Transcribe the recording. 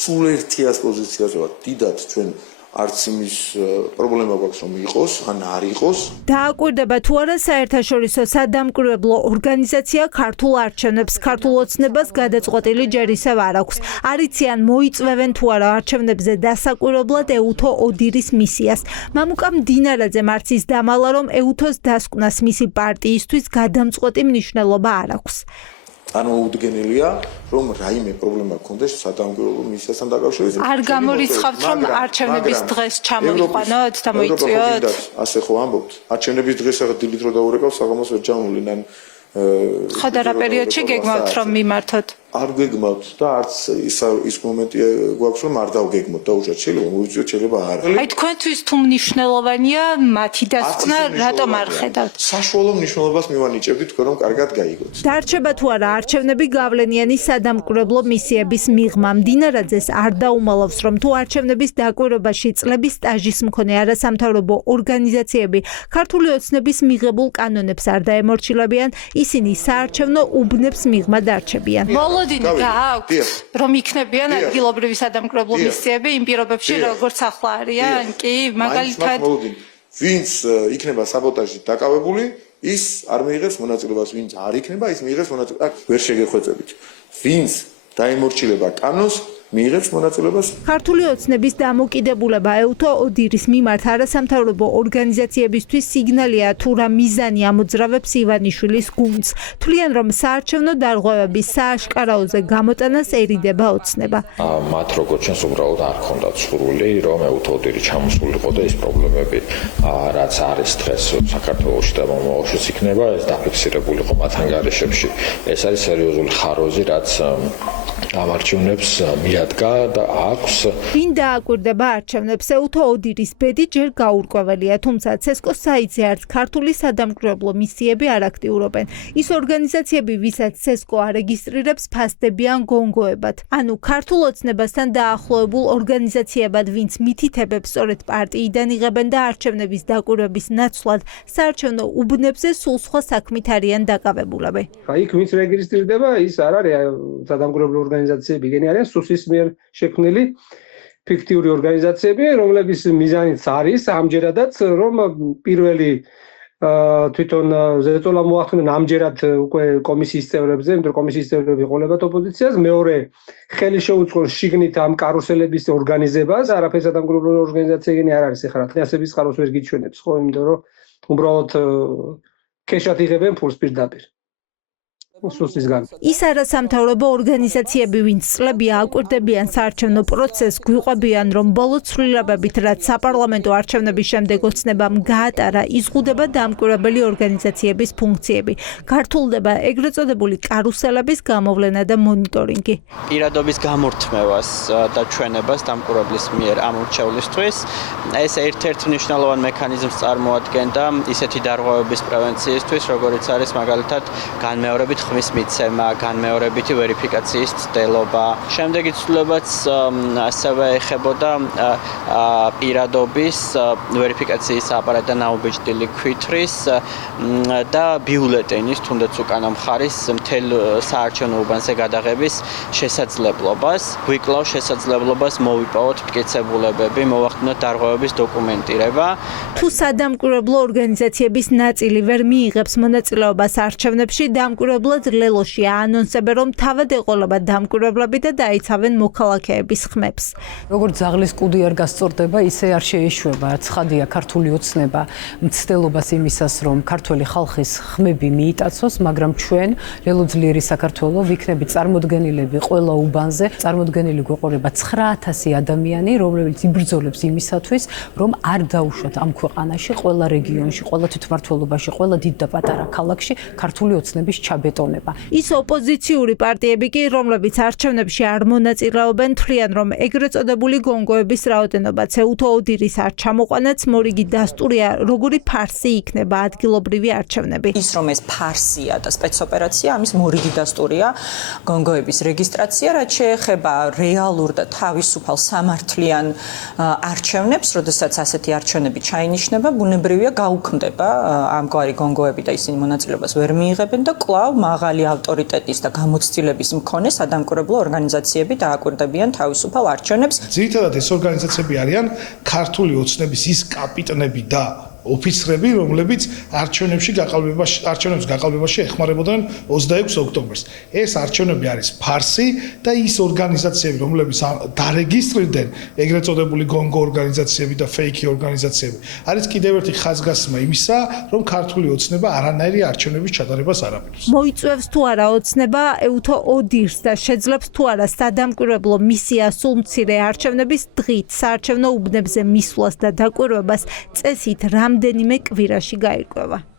სულ ერთიას პოზიციაზე ვართ, დიდად ჩვენ არც იმის პრობლემა გვაქვს რომ იყოს, ან არ იყოს. დააკვირდება თუ არა საერთაშორისო სადამკვირვებლო ორგანიზაცია ქართულ არჩევნებს, ქართულ ოცნებას გადაწყვეტილი ჯერ ისევ არ აქვს. არიციან მოიწვევენ თუ არა არჩევნებზე დასაკვირვებლად ეუთო ოდირის მისიას. მამუკა მდინარაძემ არც ის დამალა რომ ეუთოს დასკვნას მისი პარტიისთვის გადამწყვეტი მნიშვნელობა არ აქვს. Წარმოუდგენელია, რომ რაიმე პრობლემა გქონდეს სადამკვირვებლო მისიასთან დაკავშირებით. არ გამორიცხავთ, რომ არჩევნების დღეს ჩამოიყვანოთ და მოიწვიოთ? ასე ხო ამბობთ. არჩევნების დღეს ახლა დილით რო დაურეკავ, საღამოს ვერ ჩამოვლინან. ხო და რა პერიოდში გეგმავთ რომ მიმართოთ? არ გეგმავთ და არც ის მომენტი გვაქვს რომ არ დავგეგმოთ და უშოთ შეიძლება მოვიწვიოთ შეიძლება არ. აი თქვენთვის თუ მნიშვნელოვანია მათი დასკვნა, რატომ არ ხედავთ? საშუალო მნიშვნელობას მივანიჭებდი თქვენ რომ კარგად გაიგოთ. დარჩება თუ არა არჩევნები გავლენიანი სადამკვირვებლო მისიების მიღმა. მდინარაძეს არ დაუმალავს რომ თუ არჩევნების დაკვირვებაში წლების სტაჟის მქონე არასამთავრობო ორგანიზაციები ქართული ოცნების მიღებულ კანონებს არ დაემორჩილებიან, ისინი საარჩევნო უბნებს მიღმა დარჩებიან. მოლოდინი გააქვთ რომ იქნებიან ადგილობრივი სადამკვირვებლო მისიები იმ პირობებში როგორც ახლა არიან? კი, მაგალითად ვინც იქნება საბოტაჟით დაკავებული, ის არ მიიღებს მონაწილეობას, ვინც არ იქნება, ის მიიღებს მონაწილეობას. აქ ვერ შეგეხვეწებით. ვინც დაემორჩილება კანონს მიიღებს მონაწილეობას. ქართული ოცნების დამოკიდებულება ეუთო ოდირის მიმართ არასამთავრობო ორგანიზაციებისთვის სიგნალია თუ რა მიზანი ამოძრავებს ივანიშვილის გუნდს. თვლიან რომ საარჩევნო დარღვევების სააშკარაოზე გამოტანასერიდება ოცნება. მათ როგორც ჩვენს უბრალოდ არ ქონდათ სურვილი რომ ეუთო ოდირი ჩამოსულიყო და ის პრობლემები რაც არის დღეს საქართველოში და მომავალშიც იქნება ეს დაფიქსირებულიყო მათ ანგარიშებში. ეს არის სერიოზული ხაროზი რაც ამარჩევნებს მიადგა და აქვს. ვინ დააკვირდება არჩევნებს? ეუთო ოდირის ბედი ჯერ გაურკვეველია, თუმცა ცესკო საიტზე არც ქართული სადამკვირვებლო მისიები არ აქტიურობენ. ის ორგანიზაციები, ვისაც ცესკო არეგისტრირებს, ფასდებიან გონგოებად. ანუ ქართულ ოცნებასთან დაახლოებულ ორგანიზაციებად, ვინც მითითებებს სწორედ პარტიიდან იღებენ და არჩევნების დაკვირვების ნაცვლად საარჩევნო უბნებზე სულ სხვა საქმით არიან დაკავებულები. იქ ვინც რეგისტრირდება, ის არ არის სადამკვირვებლო ორგანიზაციები, გენი არიან სუსის მიერ შექმნილი ფიქტიური ორგანიზაციები, რომლების მიზანიც არის ამჯერადაც რომ პირველი თვითონ ზეწოლა მოახდინონ ამჯერად უკვე კომისიის წევრებზე, იმიტომ რომ კომისიის წევრები ყოლებათ ოპოზიციას, მეორე ხელი შეუწყონ შიგნით ამ კარუსელების ორგანიზებას, არაფერს სადამკვირვებლო ორგანიზაციები არ არის ეხლა თნიასების წყაროს ვერ გიჩვენებს, ხო, იმიტომ რომ უბრალოდ ქეშად იღებენ ფულს პირდაპირ. ის არასამთავრობო ორგანიზაციები, ვინც წლები აკვირდებიან საარჩევნო პროცესს, გვიყვებიან, რომ ბოლო ცვლილებებით, რაც საპარლამენტო არჩევნების შემდეგ ოცნებამ გაატარა, იზღუდება დამკვირვებელი ორგანიზაციების ფუნქციები. გართულდება ეგრეთ წოდებული კარუსელების გამოვლენა და მონიტორინგი. პირადობის გამორთმევას და ჩვენებას დამკვირვებლის მიერ ამორჩევლისთვის ეს ერთ-ერთი მნიშვნელოვანი მექანიზმს წარმოადგენდა ისეთი დარღვევების პრევენციისთვის, როგორიც არის მაგალითად განმეორებით ხმის მიცემა, განმეორებითი ვერიფიკაციის ცდელობა. შემდეგი ცვლილებაც ასევე ეხებოდა პირადობის ვერიფიკაციის აპარატი და ნაუბეჭდილი ქვითრის და ბიულეტენის, თუნდაც უკანა მხარის მთელ საარჩევნო უბანზე გადაღების შესაძლებლობას. გვიკლავს შესაძლებლობას მოვიპოვოთ მტკიცებულებები, მოვახდინოთ დარღვევების დოკუმენტირება. თუ სადამკვირვებლო ორგანიზაციების ნაწილი ვერ მიიღებს მონაწილეობას არჩევნებში, დამკვირვებლად ლელოში აანონსებენ, რომ თავად ეყოლებათ დამკვირვებლები და დაიცავენ მოქალაქეების ხმებს. როგორც ძაღლის კუდი არ გასწორდება, ისე არ შეეშვება. ცხადია, ქართული ოცნება მცდელობას იმისას, რომ ქართველი ხალხის ხმები მიიტაცოს, მაგრამ ჩვენ ლელოძლიერი საქართველო ვიქნებით წარმოდგენილები ყველა უბანზე, წარმოდგენილი გვეყოლება 9000 ადამიანი, რომლებიც იბრძოლებს იმისათვის, რომ არ დაუშვათ ამ ქვეყანაში, ყველა რეგიონში, ყველა თვითმმართველობაში, ყველა დიდ და პატარა ქალაქში ქართული ოცნების ჩაბეტონება. ის ოპოზიციური პარტიები კი, რომლებიც არჩევნებში არ მონაწილეობენ, თვლიან, რომ ეგრეთ წოდებული გონგოების რაოდენობაც ეუთო ოდირის არ ჩამოყვანაც მორიგი დასტურია, როგორი ფარსი იქნება ადგილობრივი არჩევნები. ის რომ ეს ფარსია და სპეცოპერაცია, ამის მორიგი დასტურია გონგოების რეგისტრაცია, რაც შეეხება რეალურ და თავისუფალ სამართლიან არჩევნებს, როდესაც ასეთი არჩევნები ჩაინიშნება, ბუნებრივია გაუქმდება ამგვარი გონგოები და ისინი მონაწილეობას ვერ მიიღებენ და კვლავ მაღალი ავტორიტეტის და გამოცდილების მქონე სადამკვირვებლო ორგანიზაციები დააკვირდებიან თავისუფალ არჩევნებს. ძირითადად ეს ორგანიზაციები არიან ქართული ოცნების ის კაპიტნები და ოფიცრები, რომლებიც არჩევნებში გაყალბებაში ეხმარებოდნენ 26 ოქტომბერს. ეს არჩევნები არის ფარსი და ის ორგანიზაციები, რომლებიც დარეგისტრირდნენ, ეგრეთ წოდებული გონგო ორგანიზაციები და ფეიქი ორგანიზაციები, არის კიდევ ერთი ხაზგასმა იმისა, რომ ქართული ოცნება არანაირი არჩევნების ჩატარებას არ აპირებს. მოიწვევს თუ არა ოცნება ეუთო ოდირს და შეძლებს თუ არა სადამკვირვებლო მისია სულ მცირე არჩევნების დღით საარჩევნო უბნებზე მისვლას და დაკვირვებას წესით რამდენიმე კვირაში გაირკვევა.